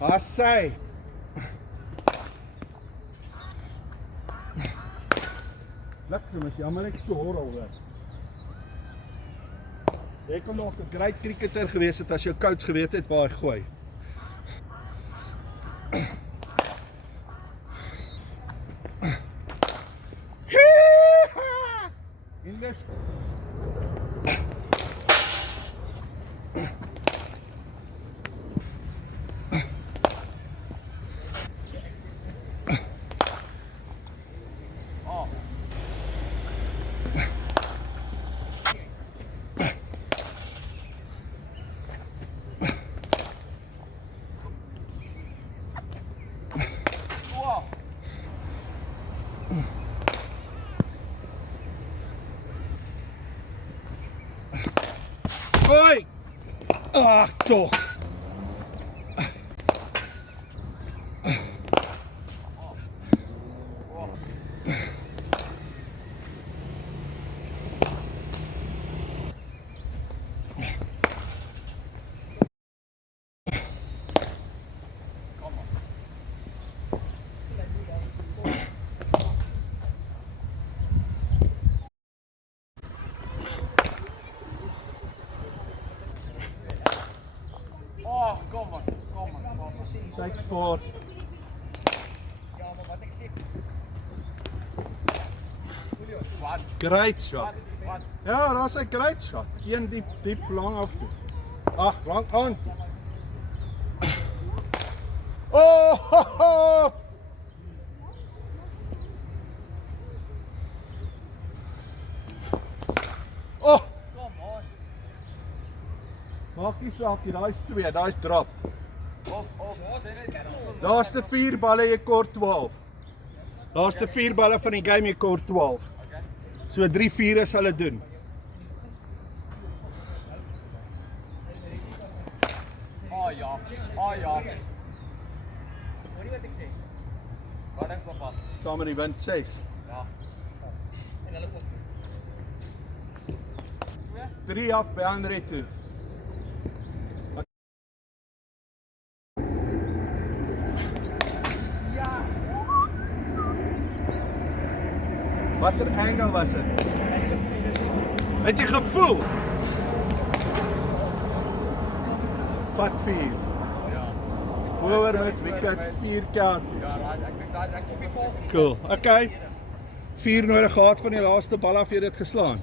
Assai. Bliksem is jammer ek so hoor alweer. Jy kon nog 'n great cricketer gewees het as jou coach geweet het waar hy gooi. In this. Oi! Ach, toch. Oh, kom maar. Shake voor. Ja, maar wat ek sê. Great shot. Wat? Ja, dat is een great shot. Een diep lang af toe. Ach, lang aan. Oh, ho, ho. Oh, Kom aan. maak nie saak nie, daar is 2, daar is drop. Of, sê net. Daar is de 4 balle, jy kort 12. Daar is de 4 balle van die game, jy kort 12. Okay. So 3-4 sal het doen. Oh ja. Hoor jy wat ek sê? Wat dink papa? Saam met die wind 6. Ja. En hulle ook. 3 af by Andre toe. Watter angle was dit? Het jy gevoel? Vat 4. Ja. Oor met wicket 4 count. Ja, ek dink daai ek op die bal. Cool. Okay. 4 nodig gehad van die laaste bal af jy dit geslaan.